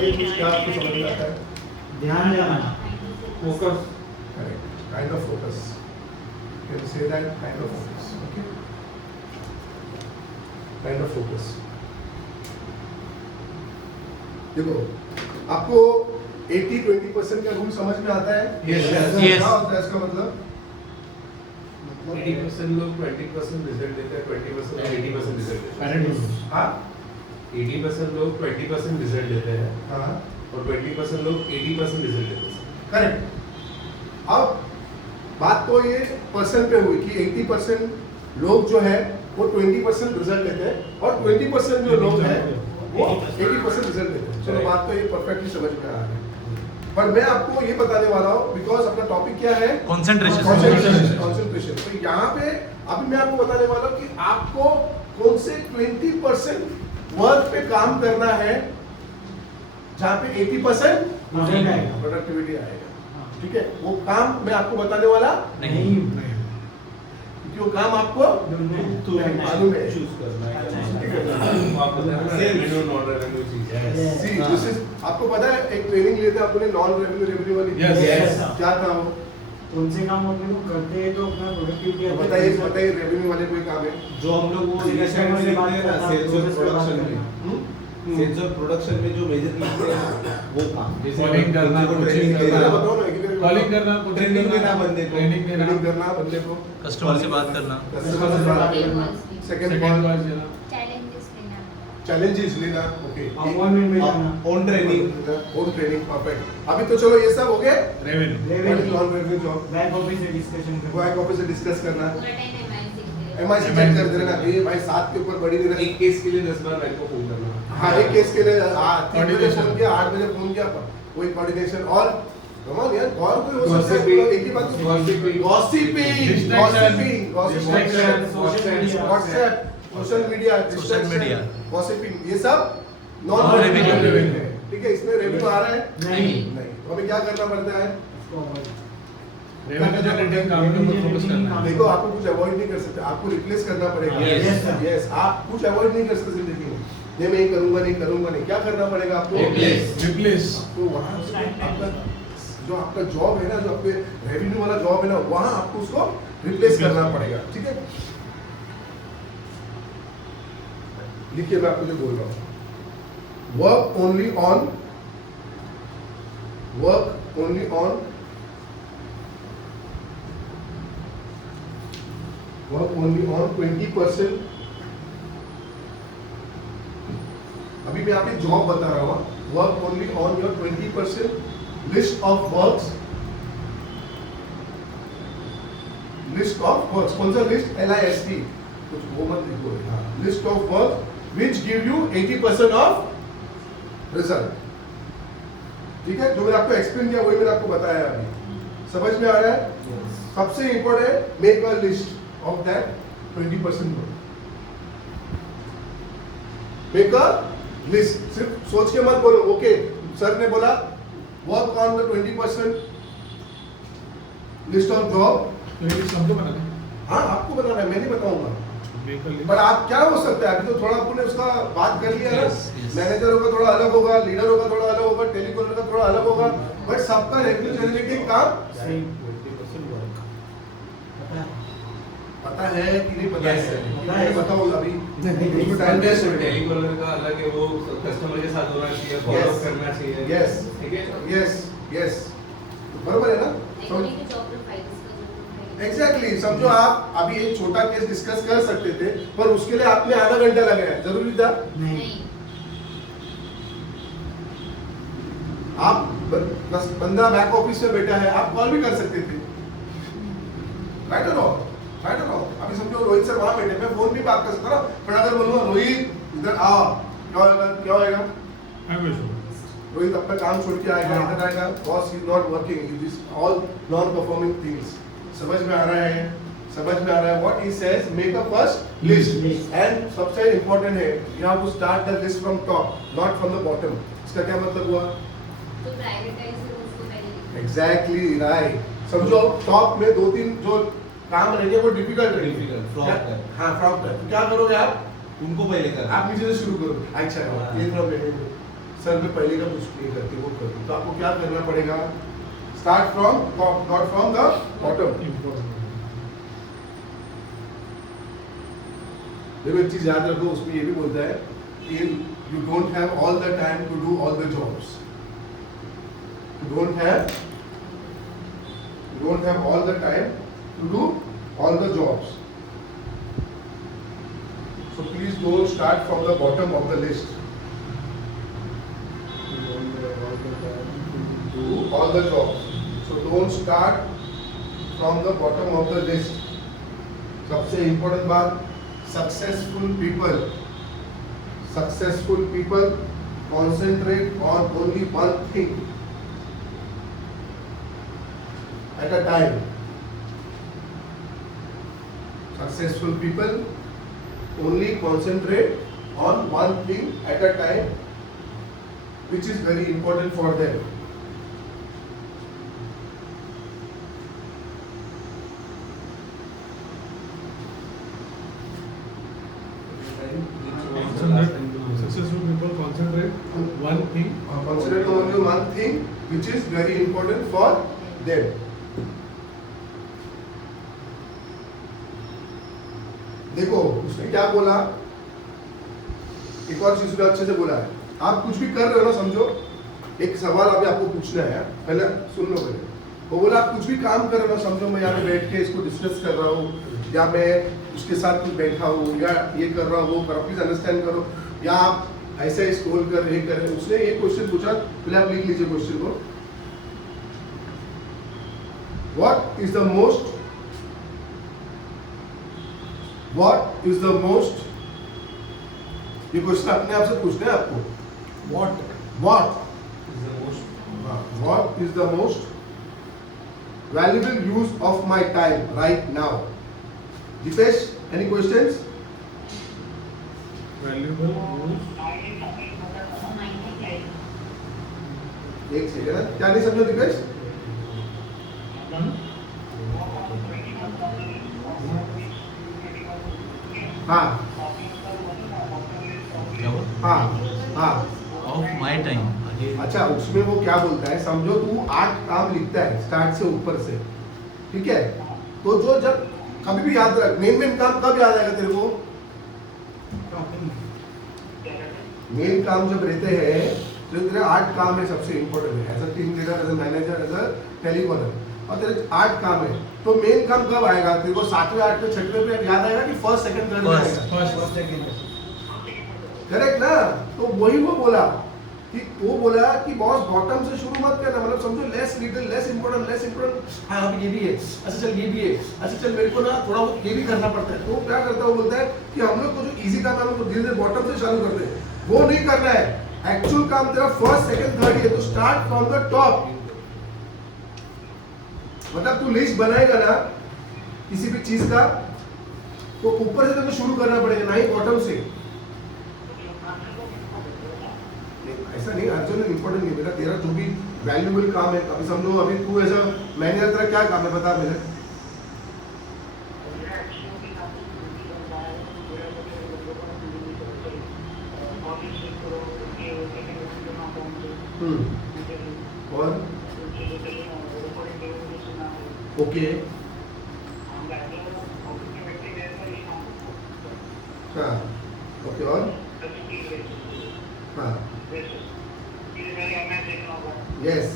ये कुछ क्या आपको समझ में आता है? ध्यान लगाना, focus. Correct. Kind of focus. You can say that kind of focus. Okay. Kind of focus. देखो, आपको 80-20% का रूल समझ में आता है? Yes, yes. क्या होता है इसका मतलब? 80% लोग 20% रिजल्ट देते हैं, 20% लोग 80% रिजल्ट देते हैं। हाँ 80% लोग 20% रिजल्ट देते हैं हाँ और 20% लोग 80% रिजल्ट देते हैं। करेक्ट। अब बात तो ये पर्सन पे हुई कि 80% लोग जो है वो 20% रिजल्ट लेते हैं और 20% जो लोग हैं वो 80% रिजल्ट लेते हैं। चलो बात तो ये परफेक्टली समझ में आ गई। पर मैं आपको ये बताने वाला हूँ बिकॉज अपना टॉपिक क्या है? कंसंट्रेशन। कंसंट्रेशन। तो यहाँ पे अभी मैं आपको बताने वाला हूँ कि आपको कौन से 20% वर्क पे काम करना है जहाँ पे 80% प्रोडक्टिविटी आएगा। ठीक है, वो काम मैं आपको बताने वाला नहीं। क्योंकि वो काम आपको मालूम है। चूज करना है। वो आप बताएं ना, रेवेन्यू नॉन रेवेन्यू चीज है। See, this is आपको पता है एक ट्रेनिंग लिए थे आपने नॉन रेवेन्यू वाली। Yes. क्या था वो? उनसे काम अपने को करते हैं तो अपना प्रोडक्टिविटी तो बताइए रेवेन्यू वाले कोई काम है? जो हम लोग वो कस्टमर से बात करना, सेल्स और प्रोसेस पे बात प्रोडक्शन करना। में सेल्स और प्रोडक्शन में जो मेजर लिखते हैं वो काम Calling करना, ट्रेनिंग coaching पहले देना बताओ ना एक कॉलिंग करना, ट्रेनिंग देना बंदे को ट्रेनिंग देना, ट्रेनिंग करना बंदे को, कस्टमर से बात करना, कस्टमर से बात करना, सेकंड सेकंड कॉल कॉल देना, चैलेंजेस लेना। ओके, अपॉइंटमेंट में जाना, on training home training. Perfect. अभी तो चलो ये सब हो गए। Revenue, non revenue job, back office से डिस्कशन करना, बैक ऑफिस से डिस्कस करना, एमआईसी चेक कर देना ये भाई 7 के ऊपर बड़ी नहीं। एक केस के लिए 10 बार बैंक को फोन करना। हाँ एक केस के लिए 3 बजे Coordination. फोन किया, 8 बजे फोन किया, कोई कोऑर्डिनेशन और कमाल यार और कोई हो सकता है। Gossiping. एक ही बात Gossiping. Gossiping Distraction. Distraction, social media. WhatsApp, social media, Social media. Gossiping, ये सब नॉन Non-revenue. रेवेन्यू है। ठीक है, इसमें रेवेन्यू आ रहा है? नहीं। नहीं। तो हमें क्या करना पड़ता है? उसको avoid। रेवेन्यू जनरेटिंग काम के ऊपर फोकस करना है। देखो आपको कुछ अवॉइड नहीं कर सकते, आपको रिप्लेस करना पड़ेगा। Yes, sir. यस, आप कुछ अवॉइड नहीं कर सकते जिंदगी में। ये मैं ये करूंगा नहीं, क्या करना पड़ेगा आपको? रिप्लेस। तो वहाँ से आपका जो आपका जॉब है ना, जो आपके रेवेन्यू वाला जॉब है ना, वहाँ आपको उसको रिप्लेस करना पड़ेगा। ठीक है, लिखिए मैं आपको जो बोल रहा हूँ। Work only on 20%। अभी मैं आपको जॉब बता रहा हूँ। Work only on your 20% list of works. कौन सा लिस्ट? LIST, कुछ वो मत लिखो। List of work which give you 80% of result. ठीक है, जो मैंने आपको एक्सप्लेन किया वही मैंने आपको बताया अभी। समझ में आ रहा है? सबसे इंपॉर्टेंट है make a list of that 20%। Make a list. सिर्फ सोच के मत बोलो ओके सर ने बोला work on the 20% list of job. सबको बनाना है। हाँ आपको बताना है, मैं नहीं बताऊंगा। बिल्कुल। पर आप क्या हो सकता है, अभी तो थोड़ा आपने उसका बात कर लिया ना। Yes, yes. मैनेजर होगा थोड़ा अलग होगा, लीडर होगा थोड़ा अलग होगा, टेलीकॉलर का थोड़ा अलग होगा, बट सबका रेवेन्यू जनरेटिंग काम सही। 20% वर्क पता है? पता है कि नहीं पता Yes, है? sir. मैं बताऊंगा अभी। उसको टाइम Yes, वेस्ट टेलीकॉलर का अलग है, वो कस्टमर के साथ होना चाहिए, फॉलो Yes. करना चाहिए। Yes. ठीक है। यस बराबर है ना? एग्जैक्टली समझो आप अभी एक छोटा केस डिस्कस कर सकते थे पर उसके लिए आपने आधा घंटा लगाया, जरूरी था? नहीं। आप बंदा बैक ऑफिस में बैठा है, आप कॉल भी कर सकते थे। राइट और रॉन्ग? अभी समझो रोहित सर वहां बैठे, मैं फोन भी बात कर सकता ना, पर अगर बोलूंगा रोहित इधर आओ, क्या होएगा? रोहित अपना काम छोड़ के आएगा, इधर आएगा, boss is not working, this all non performing things. समझ में आ रहा है? What he says, make a first list. And सबसे इंपॉर्टेंट है you have to start the list from top, not from the bottom. इसका क्या मतलब हुआ? Exactly right. समझो टॉप में 2-3 जो काम रहेंगे वो डिफिकल्ट रहेंगे। Difficult, fraud है। हाँ फ्रॉड है। तो क्या करोगे आप? उनको पहले करना। आप नीचे से शुरू करो। अच्छा ये थोड़ा सर मैं पहले का कुछ नहीं करती वो करती, तो आपको क्या करना पड़ेगा? Start from top, not from the bottom. देखो एक चीज याद रखो, उसमें ये भी बोलता है कि you don't have all the time to do all the jobs. You don't have all the time to do all the jobs. So please don't start from the bottom of the list. Do all the jobs. So don't start from the bottom of the list. सबसे important बात, successful people concentrate on only one thing at a time. Successful people only concentrate on one thing at a time, which is very important for them. Successful people concentrate on one thing. Concentrate on only one thing, which is very important for them. देखो उसने क्या बोला, एक और चीज उसने अच्छे से बोला है। आप कुछ भी कर रहे हो ना, समझो एक सवाल अभी आपको पूछना है, पहले सुन लो पहले। वो बोला आप कुछ भी काम कर रहे हो ना, समझो मैं यहाँ पे बैठ के इसको डिस्कस कर रहा हूँ, या मैं उसके साथ कुछ बैठा हूँ, या ये कर रहा हूँ वो कर रहा हूँ, प्लीज अंडरस्टैंड करो, या आप ऐसे स्क्रॉल कर रहे कर रहे। उसने एक क्वेश्चन पूछा, पहले आप लिख लीजिए क्वेश्चन को। What is the most ये क्वेश्चन अपने आप से पूछना है आपको। What is the most valuable use of my time right now? Dipesh, any questions? Valuable use. एक सेकंड, क्या नहीं समझो दिपेश? हाँ हाँ हाँ ऑफ माय टाइम। अच्छा, उसमें वो क्या बोलता है, समझो तू 8 काम लिखता है स्टार्ट से ऊपर से, ठीक है? तो जो जब कभी भी याद रख, मेन काम कब याद आएगा तेरे को? मेन काम जब रहते हैं जो तेरे 8 काम है सबसे इंपॉर्टेंट है, as a team leader, as a manager, as a telecaller, और तेरे 8 काम है, तो मेन काम कब आएगा तेरे को? 7वें 8वें 6वें पे याद आएगा कि फर्स्ट सेकंड थर्ड में आएगा? करेक्ट ना? तो वही वो बोला कि बॉस बॉटम से शुरू मत करना, मतलब समझो लेस इंपॉर्टेंट। हाँ अब ये भी है, अच्छा चल ये भी है, अच्छा चल मेरे को ना थोड़ा ये भी करना पड़ता है। तो क्या करता है वो बोलता है कि हम लोग को जो इजी काम है वो धीरे धीरे बॉटम से चालू करते हैं, वो नहीं करना है। एक्चुअल काम तेरा फर्स्ट सेकंड थर्ड है, तो स्टार्ट फ्रॉम द टॉप। मतलब तू लिस्ट बनाएगा ना किसी भी चीज का, तो ऊपर से तेरे को शुरू करना पड़ेगा, ना ही बॉटम से। ऐसा नहीं, अर्जुन इंपॉर्टेंट नहीं बेटा, तेरा जो भी वैल्यूएबल काम है, अभी समझो अभी तू ऐसा मैनेजर, तेरा क्या काम है बता मेरे? और ओके, हाँ ओके, और हाँ यस।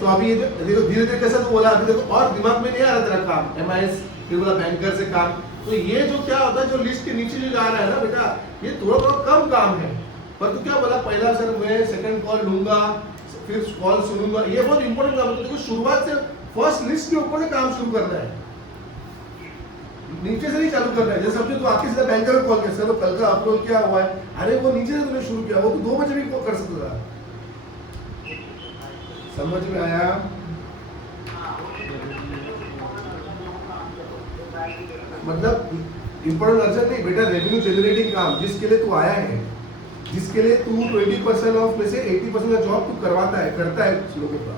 तो अभी ये देखो धीरे धीरे कैसा तो बोला, अभी देखो और दिमाग में नहीं आ रहा तेरा काम, MIS फिर बोला बैंकर से काम। तो ये जो क्या होता है, जो लिस्ट के नीचे जो जा रहा है ना बेटा, ये थोड़ा थोड़ा कम काम है, पर तू क्या बोला, पहला सर मैं सेकंड कॉल लूंगा, फिर कॉल सुनूंगा, ये बहुत इंपॉर्टेंट काम है। तो देखो शुरुआत से फर्स्ट लिस्ट के ऊपर से काम शुरू करना है, नीचे से नहीं चालू करना है। जैसे समझो तो आपके सीधा बैंकर को कॉल कर, सर कल का अपलोड क्या हुआ है, अरे वो नीचे से तुमने शुरू किया, वो तो 2 बजे भी कर सकता था। समझ में आया? मतलब इंपॉर्टेंट अर्जेंट नहीं बेटा, रेवेन्यू जनरेटिंग काम जिसके लिए तू आया है, जिसके लिए तू 20% ऑफ में से 80% का जॉब तू करवाता है, करता है लोगों का।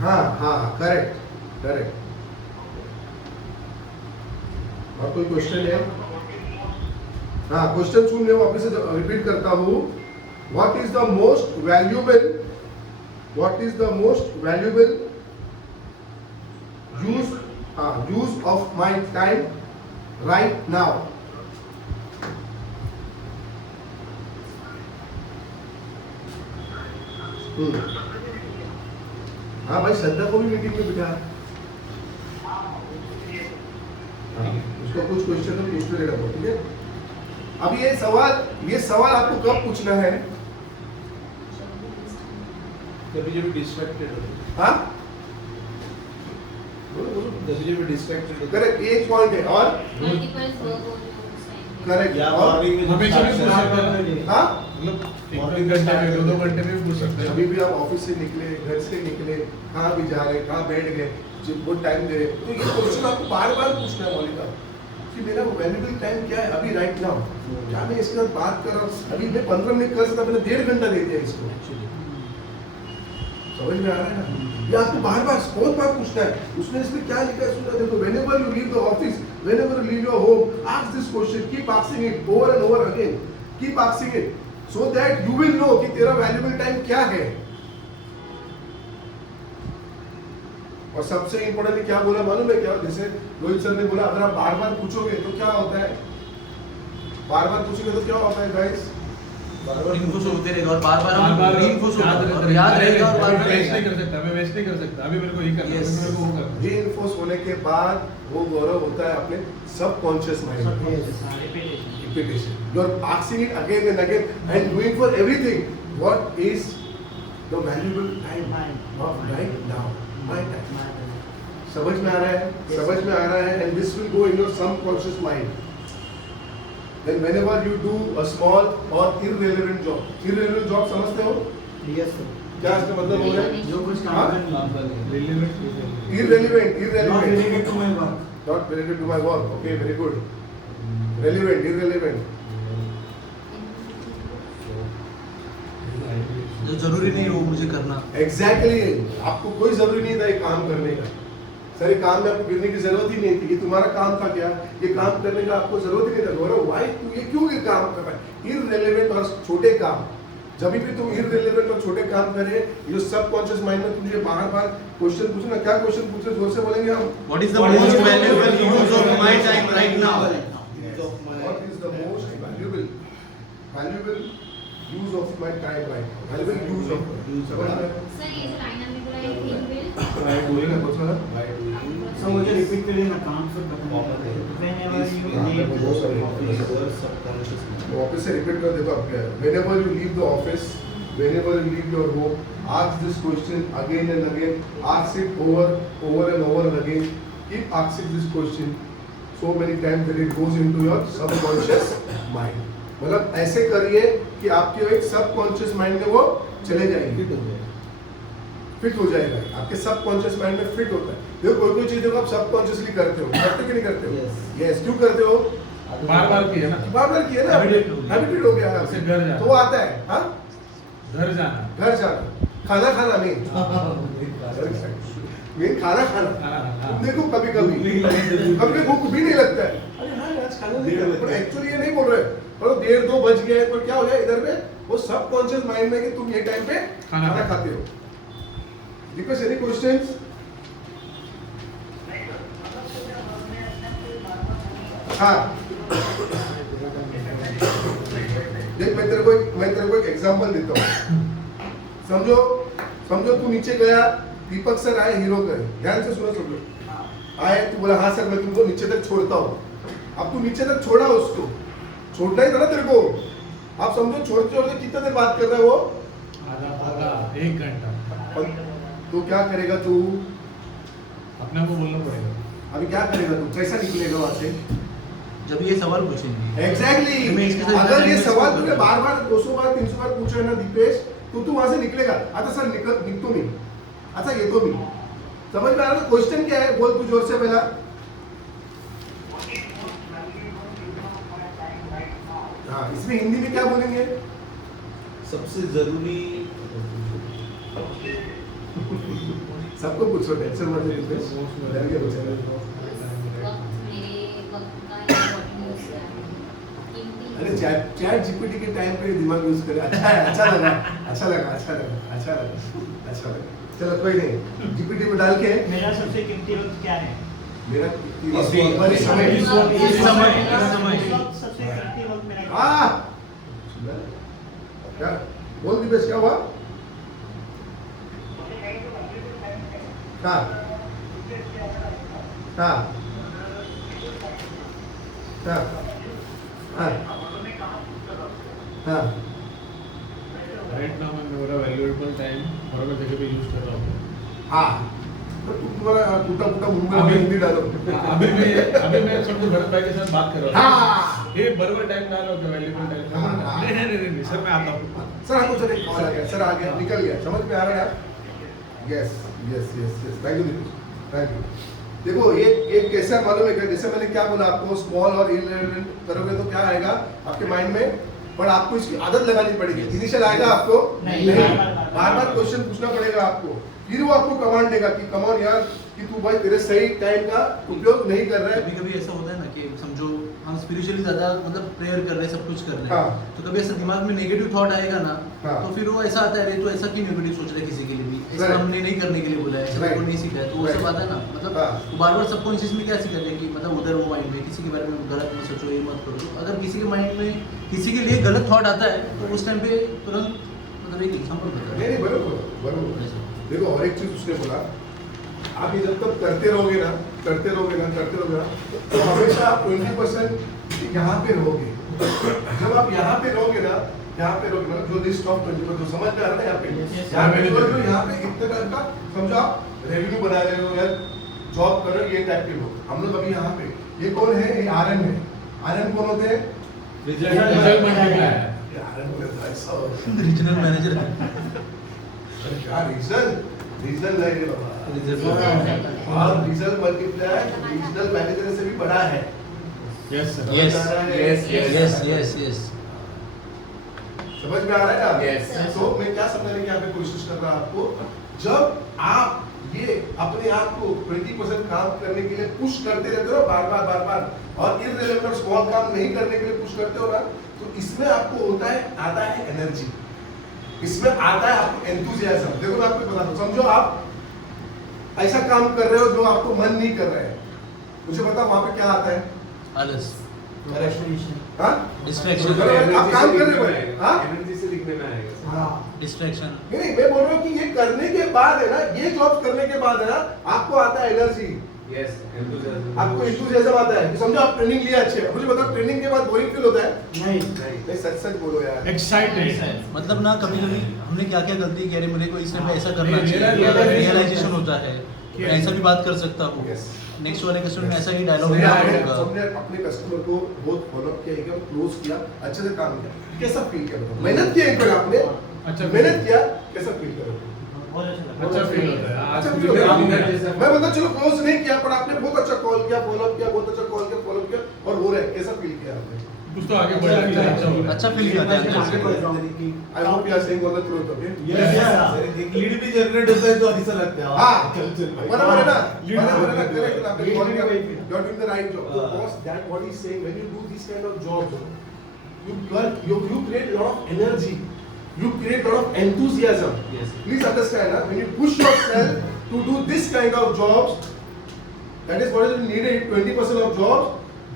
हाँ हाँ करेक्ट। और कोई क्वेश्चन है? हाँ, क्वेश्चन सुन रहे हो, वापस से रिपीट करता हूँ. What is the most valuable use of my time right now? हाँ भाई, श्रद्धा को भी मीटिंग में बिठा. उसको कुछ क्वेश्चन तो पूछते रहेगा, ठीक है? अब ये सवाल आपको कब पूछना है? कभी जब डिस्ट्रैक्टेड हो. हाँ, कभी जब डिस्ट्रैक्टेड हो. करेक्ट, एक पॉइंट है. और Multiples work on your side. Correct. या और मॉर्निंग में हमेशा भी जब पूछ सकते हैं. हाँ, मतलब 1 घंटे में 2 घंटे में भी पूछ सकते हैं. अभी भी आप ऑफिस से निकले, घर से निकले, कहाँ भी जा रहे, कहाँ बैठ गए, वो टाइम दे रहे, तो ये क्वेश्चन आपको बार बार पूछना है मौलिका कि मेरा वैल्यूएबल टाइम क्या है अभी राइट नाउ. क्या मैं इसके साथ बात कर रहा हूँ? अभी मैं 15 मिनट कर सकता, मैंने 1.5 घंटा दे दिया इसको. समझ में आ रहा है ना? ये आपको बार बार बहुत बार पूछना है. उसने इसमें क्या लिखा है सुना देखो. whenever you leave the office, whenever you leave your home, ask this question, keep asking it over and over again, keep asking it so that you will know कि तेरा वैल्यूएबल टाइम क्या है. और सबसे इंपॉर्टेंट क्या बोला मालूम है क्या? जैसे रोहित सर ने बोला, अगर आप बार बार पूछोगे तो क्या होता है? बार बार पूछोगे तो क्या होता है गाइस? बार-बार इनपुट होते रहेगा और बार-बार बार बार reinforce होगा और याद रहेगा और बार-बार वेस्ट नहीं कर सकता. मैं वेस्ट नहीं कर सकता. अभी मेरे को ये करना है, Yes. मेरे को वो करना है. रीइंफोर्स होने के बाद वो गौरव होता है अपने सबकॉन्शियस माइंड में. Repetition. You are asking it again and again and doing for everything. What is the valuable time of right now? My time. समझ में आ रहा है? समझ में आ रहा है? And this will go in your subconscious mind. Then whenever you do a small or irrelevant job, irrelevant job समझते हो? Yes, sir. क्या इसका मतलब हो गया? जो कुछ हाँ? काम करना Irrelevant. not related to my work. Not related to my work. Okay, very good. Relevant, irrelevant. जो जरूरी नहीं हो मुझे करना. Exactly. आपको कोई जरूरी नहीं था ये काम करने का. सर, ये काम में आपको गिरने की जरूरत ही नहीं थी. ये तुम्हारा काम था क्या? ये काम करने का आपको जरूरत ही नहीं था. गौरव, why तू ये क्यों ये काम कर रहा है? Irrelevant और छोटे काम. जब भी तुम irrelevant और छोटे काम करे, ये जो सबकॉन्शियस माइंड में तुझे बार-बार क्वेश्चन पूछना, क्या क्वेश्चन पूछे जोर से बोलेंगे हम? What is the most valuable use of my time right now? What is the most valuable use of my time right now? Valuable use of समझ में? Sir, ये जो line आपने बोला है, think will. बोलेगा कुछ ना? So मुझे repeat करिए ना, काम से बताना है. Whenever you leave the office से रिपीट कर देखो आप क्या है. Whenever you leave the office, whenever you leave your home, ask this question again and again. Ask it over and over again. Keep asking this question so many times that it goes into your subconscious mind. मतलब ऐसे करिए कि आपके एक subconscious mind में वो चले जाएंगे. फिट हो जाएगा. आपके सबकॉन्शियस माइंड में फिट होता है. देखो कोई चीज देखो आप सबकॉन्शियसली करते हो कि नहीं करते हो? यस. क्यों करते हो? बार बार किया ना. बार-बार किया ना. हैबिटेड हो गया है आपसे. जैसे घर जाना. तो वो आता है. हाँ, घर जाना. घर जाना, खाना खाना नहीं, मेन खाना खाना. हाँ. देखो कभी कभी भूख भी नहीं लगता है. अरे हाँ आज खाना नहीं खाना. पर एक्चुअली ये नहीं बोल रहे. और 1:30-2 बज गए तो क्या हो गया इधर में? वो सबकॉन्शियस माइंड में कि तुम ये टाइम पे खाना खाते हो. Because any questions? हाँ. देख मैं तेरे को एक एग्जांपल देता हूँ. समझो तू नीचे गया, दीपक सर आए हीरो करे. ध्यान से सुनो सब लोग. आए, तू बोला हाँ सर मैं तुमको नीचे तक छोड़ता हूँ. अब तू नीचे तक छोड़ा उसको. छोड़ना ही था ना तेरे को. आप समझो छोड़ते कितना देर बात कर रहा है वो? आधा 1 घंटा. तो क्या करेगा तू? अपने को बोलना पड़ेगा. अभी क्या करेगा तू? कैसा निकलेगा वहां से? जब ये सवाल पूछेंगे. एग्जैक्टली. अगर ये सवाल तुमने बार-बार 200 बार 300 बार पूछा है ना दीपेश, तो तू वहां से निकलेगा. अच्छा सर निकतो मी. अच्छा ये तो मी. समझ में आ रहा है? क्वेश्चन क्या है? बोल तू जोर से पहला. हाँ, इसमें हिंदी में क्या बोलेंगे? सबसे जरूरी सबको पूछो, टेंशन मत ले दीपेश. डर के पूछो. वक्त मेरे वक्त का important use है. कीमती है. अरे चैट जीपीटी के टाइम पे दिमाग यूज करे, अच्छा है, अच्छा लगा, अच्छा लगा, अच्छा लगा, अच्छा लगा, अच्छा लगा। चलो कोई नहीं, जीपीटी में डाल के मेरा सबसे कीमती वक्त क्या है? मेरा इस समय इस समय। सबसे कीमती वक्त मेरा क्या है? हाँ क्या बोल दिवेश, क्या हुआ? हाँ हाँ हाँ हाँ हाँ राइट नाउ मैं मेरा वैल्यूएबल टाइम और मैं जगह पे यूज कर रहा हूँ। हाँ तो तुम तुम्हारा टूटा फूटा मुंबई में हिंदी डालो। अभी मैं समझो भरत भाई के साथ बात कर रहा हूँ। हाँ ये बराबर टाइम डालो अपना वैल्यूएबल टाइम। हाँ। नहीं सर मैं आता हूँ। सर आपको सर एक कॉल आ गया, सर आ गया, निकल गया, समझ में आ रहा है यार? Yes yes yes yes, thank you, thank you. देखो ये कैसा है मालूम है क्या? जैसे मैंने क्या बोला आपको, स्मॉल और इररिलेवेंट करोगे तो क्या आएगा आपके माइंड में, पर आपको इसकी आदत लगानी पड़ेगी। इनिशियल आएगा आपको नहीं, बार बार क्वेश्चन पूछना पड़ेगा आपको, फिर वो आपको कमांड देगा कि कमान यार कि तू भाई तेरे सही टाइम का उपयोग नहीं कर रहा है। कभी कभी ऐसा होता है ना कि समझो हम स्पिरिचुअली ज्यादा मतलब प्रेयर कर रहे हैं, सब कुछ कर रहे हैं, हाँ। तो कभी ऐसा दिमाग में नेगेटिव थॉट आएगा ना, हाँ। तो फिर वो ऐसा आता है, अरे तो ऐसा क्यों नेगेटिव सोच रहे हैं किसी के लिए भी, ऐसा Right. हमने नहीं करने के लिए बोला है, ऐसा Right. तो नहीं सीखा है, तो वो Right. सब आता है ना, मतलब हाँ। वो बार बार सबकॉन्शियस में क्या सिखाते हैं कि मतलब उधर वो माइंड में किसी के बारे में गलत मत सोचो, ये मत करो। तो अगर किसी के माइंड में किसी के लिए गलत थॉट आता है तो उस टाइम पे तुरंत मतलब एक एग्जाम्पल बता नहीं नहीं बरोबर बरोबर। देखो और एक चीज उसने बोला, आप ये जब तक करते रहोगे ना, करते रहोगे ना, तो हमेशा आप 20% यहाँ पे रहोगे। जब आप यहाँ पे रहोगे ना, जो लिस्ट ऑफ 20% समझ में आ रहा है यहाँ पे, यहाँ पे जो यहाँ पे इतने टाइम का समझो आप रेवेन्यू बना रहे हो या जॉब कर रहे हो, ये टाइप के लोग हम लोग अभी यहाँ पे, ये कौन है? ये आरएम है। आरएम कौन होते हैं? Result multiplier. रीजनल मैनेजर क्या रीजनल है ये बाबा, और रीजनल मल्टीप्लायर रीजनल मैनेजर से भी बड़ा है। Yes sir. Yes Yes, yes. Yes yes yes समझ में आ रहा है ना? Yes. तो मैं क्या समझाने की यहाँ पे कोशिश कर रहा हूँ आपको, जब आप ये अपने आप को 20% काम करने के लिए पुश करते रहते हो बार बार और इररिलेवेंट स्मॉल काम नहीं करने के लिए पुश करते हो ना, तो इसमें आपको होता है, आता है एनर्जी, इसमें आता है आपको एंथुसियाज्म। देखो मैं आपको बताता हूँ, समझो आप ऐसा काम कर रहे हो जो आपको मन नहीं कर रहा है, मुझे बताओ वहां पे क्या आता है? आलस, हाँ? डिस्ट्रैक्शन, आप काम कर रहे हो, हाँ? एनर्जी से लिखने में आएगा। हाँ। डिस्ट्रैक्शन। नहीं मैं बोल रहा हूँ कि ये करने के बाद है ना, ये जॉब करने के बाद है ना, आपको आता है एनर्जी, Yes, enthusiasm. आपको एंथुसियाज्म आता है कि समझो आप ट्रेनिंग लिया अच्छे, मुझे बताओ ट्रेनिंग के बाद बोरिंग फील होता है? नहीं नहीं सच बोलो यार। एक्साइटेड। मतलब ना कभी कभी हमने क्या क्या गलती की, अरे मेरे को इस टाइम पे ऐसा करना नहीं, चाहिए, realization रियलाइजेशन होता है, कि मैं ऐसा भी बात कर सकता हूँ, Yes. नेक्स्ट वाले कस्टमर में ऐसा ही डायलॉग हमने अपने कस्टमर को बहुत फॉलो किया, एकदम क्लोज किया, अच्छे से काम किया, कैसा फील किया? बताओ। मेहनत किया एक बार आपने, अच्छा मेहनत किया, कैसा फील करोगे? बहुत अच्छा अच्छा फील होता है। अच्छा आज feel होता है। विनर जैसा। मैं बंदा चलो क्लोज नहीं किया, पर आपने बहुत अच्छा कॉल किया, फॉलो अप किया, बहुत अच्छा कॉल किया, फॉलो अप किया, और हो रहा है, कैसा फील किया आपने? कुछ तो आगे बढ़ रहा है, अच्छा हो रहा है। अच्छा फील करता है अंदर से। I hope you are saying all the truth, okay? Lead भी जनरेट होता है तो ऐसा लगता है। हाँ, चल भाई। बराबर है ना? Lead बराबर है ना? generate Correct, आपने Lead call किया, generate you are doing the right job. So boss, that what he's saying, when you do this kind of jobs, you create a lot of energy, you create a lot of enthusiasm. Yes. Please understand, when you push yourself to do this kind of jobs, that is what is needed, 20% of jobs,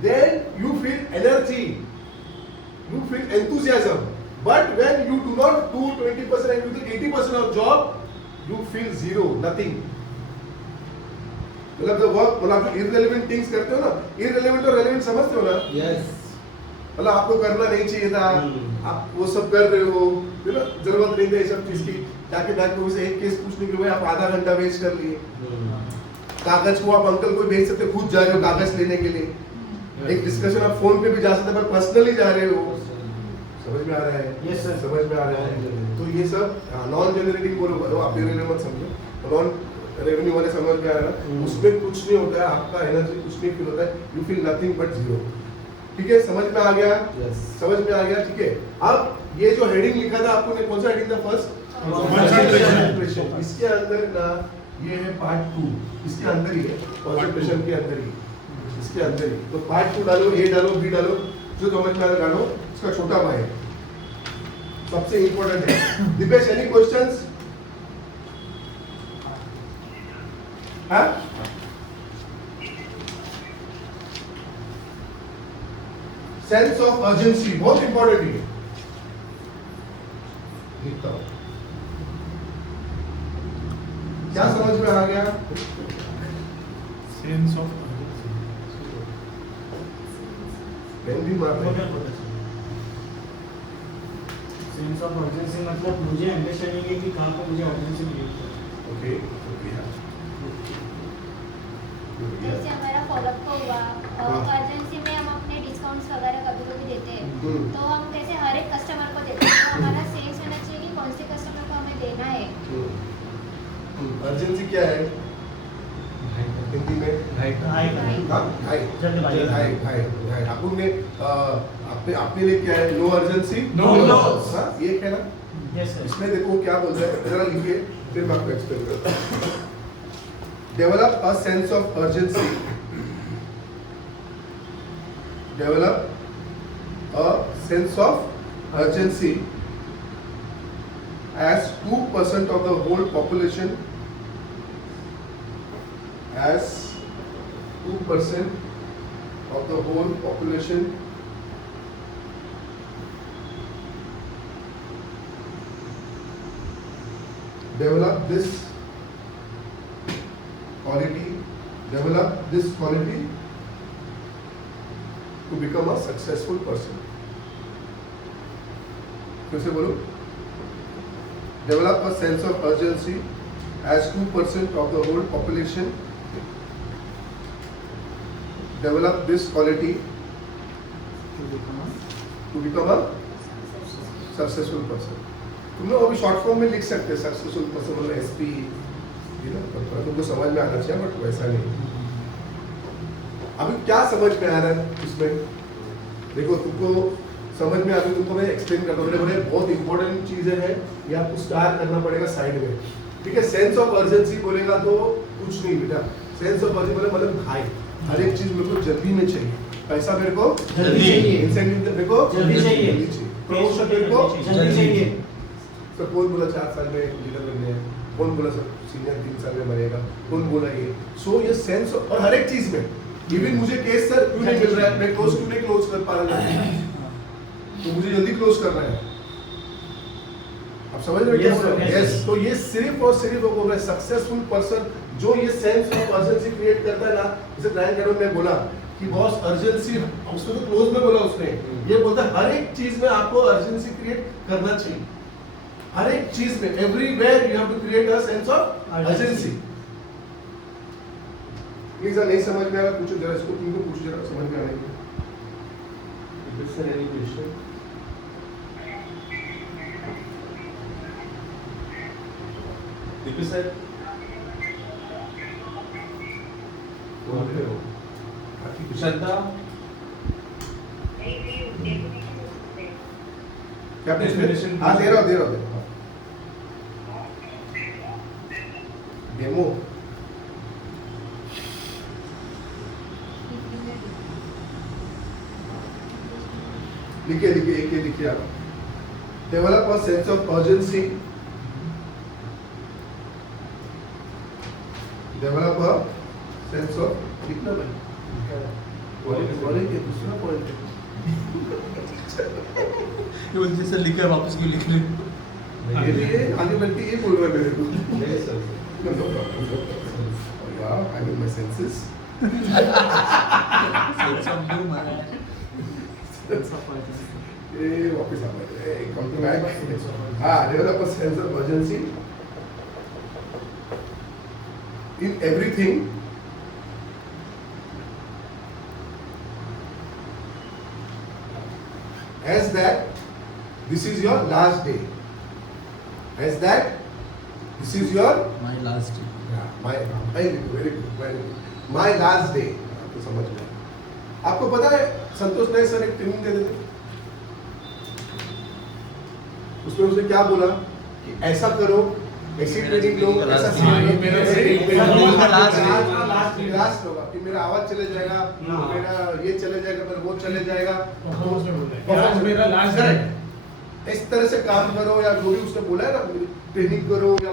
then you feel energy, you feel enthusiasm. But when you do not do 20% and you do 80% of job, you feel zero, nothing. मतलब the work, मतलब आप irrelevant things करते हो ना, irrelevant और relevant समझते हो ना? Yes. मतलब आपको करना नहीं चाहिए था, आप वो सब कर रहे हो, you know, जरूरत नहीं थी ये सब चीज की, जाके बैक ऑफिस से एक केस पूछने के लिए आप आधा घंटा वेस्ट कर लिए, कागज को आप अंकल को भेज सकते, खुद जा रहे हो कागज लेने के लिए, एक डिस्कशन आप फोन पे भी जा सकते, पर पर्सनली जा रहे हो, समझ में आ रहा है? Yes, sir. समझ में आ रहा है? तो ये सब नॉन जनरेटिंग बोलो, आप इररिलेवेंट मत समझो, नॉन रेवेन्यू वाले समझ में आ रहा है, उसमें कुछ नहीं होता है, आपका एनर्जी कुछ नहीं फील होता है, you feel nothing but zero. ठीक है, समझ में आ गया? Yes. समझ में आ गया, ठीक है। अब ये जो हेडिंग लिखा था आपको ने, कौन सा हेडिंग था? First Concentration. इसके अंदर ना ये है पार्ट 2, इसके अंदर ही है, कंसंट्रेशन के अंदर ही, इसके अंदर ही। तो पार्ट 2 डालो, ए डालो, बी डालो, जो समझ में आ रहा है इसका छोटा भाई है, सबसे इंपॉर्टेंट है। Deepesh, any questions? हाँ? सेंस ऑफ अर्जेंसी बहुत इंपॉर्टेंट है, लिखता हूं। क्या समझ में आ गया? सेंस ऑफ पेन भी मार रहे हैं। सेंस ऑफ अर्जेंसी मतलब मुझे अंडरस्टैंडिंग है कि कहाँ पे मुझे अर्जेंसी क्रिएट करनी ओके, जैसे हमारा फॉलोअप को हुआ हाँ। अर्जेंसी में हम अपने डिस्काउंट्स वगैरह कभी कभी देते हैं, हम्म। तो हम कैसे हर एक कस्टमर को देते हैं, तो हमारा सेल्स होना चाहिए कि कौन से कस्टमर को हमें देना है। अर्जेंसी क्या है हिंदी में? हाई हाँ, ढाई जल्द भाई। ढाई ढाई ढाई। अपन ने अपने लिए क्या है? No urgency No loss। हाँ, ये क्या ना? Yes sir. इसमें देखो क्या बोल रहा है, जरा लिखिए फिर मैं आपको एक्सप्लेन करता हूँ। Develop a sense of urgency, develop a sense of urgency as 2% of the whole population, as 2% of the whole population develop this quality to become a successful person. फिर से बोलो, develop a sense of urgency as 2% of the whole population, develop this quality to become a successful person. तुम लोग अभी short form में लिख सकते हैं सक्सेसफुल पर्सन मतलब एसपी, तुमको समझ में आना चाहिए, बट वैसा नहीं। अभी क्या समझ में आ रहा है इसमें? देखो तुमको समझ में आ गई, तुमको मैं एक्सप्लेन करता हूँ। बोले बहुत इंपॉर्टेंट चीजें हैं, ये आपको स्टार करना पड़ेगा साइड में, ठीक है? सेंस ऑफ अर्जेंसी बोलेगा तो कुछ नहीं बेटा, सेंस ऑफ अर्जेंसी बोले मतलब भाई हर एक चीज मेरे को जल्दी में चाहिए, पैसा मेरे को जल्दी चाहिए, इंसेंटिव मेरे को जल्दी चाहिए, प्रमोशन मेरे को जल्दी चाहिए। तो कौन बोला 4 साल में लीडर बनने हैं, कौन बोला सर सीनियर 3 साल में बनेगा, कौन बोला ये? सो ये सेंस और हर एक चीज में, इवन मुझे केस सर क्यों नहीं मिल रहा है, मैं क्लोज क्यों नहीं क्लोज कर पा रहा हूँ, तो मुझे जल्दी क्लोज करना है। आप समझ रहे हो क्या बोल रहा है? यस, तो ये सिर्फ और सिर्फ वो बोल रहा है सक्सेसफुल पर्सन जो ये सेंस ऑफ अर्जेंसी क्रिएट करता है ना। जैसे ब्रायन कैरोन ने बोला कि बॉस अर्जेंसी, उसने तो क्लोज में बोला, उसने ये बोलता है हर एक चीज में आपको अर्जेंसी क्रिएट करना चाहिए, हर एक चीज में, everywhere you have to create a sense of urgency. Please नहीं समझ में आ रहा पूछो जरा, इसको तुमको पूछो जरा, समझ में आ रहा है? Is there any question? Deepesh sir, बोल रहे हो? श्रद्धा, क्या Explanation हाँ दे रहा हूँ डेमो। लिखिए एक ये लिखिए आप, develop a sense of urgency, develop a sense of, लिखना भाई के दूसरा पॉइंट ये सर लिखा है, वापस क्यों लिख रहे? ये आगे बढ़ के ये बोल रहा है मेरे को। नहीं सर, वाह, I mean my senses. Sense of humour. ये वापस आ गए, कम टू बैक। हाँ, develop a sense of urgency in everything as that this is your last day, as that this is your my last my very good my last day। आपको समझ में आया? आपको पता है संतोष नायक सर एक training दे देते, उसमें उसने क्या बोला कि ऐसा करो ऐसी ट्रेनिंग लो, मेरा ऐसा last- हाँ, ये मेरा ट्रेनिंग का last है। लास्ट होगा कि मेरा आवाज चले जाएगा, हाँ। मेरा ये चले जाएगा, मेरा वो चले जाएगा। परफॉर्मेंस में बोल रहे हैं आज मेरा लास्ट Correct। इस तरह से काम करो, या जो भी उसने बोला है ना, ट्रेनिंग करो या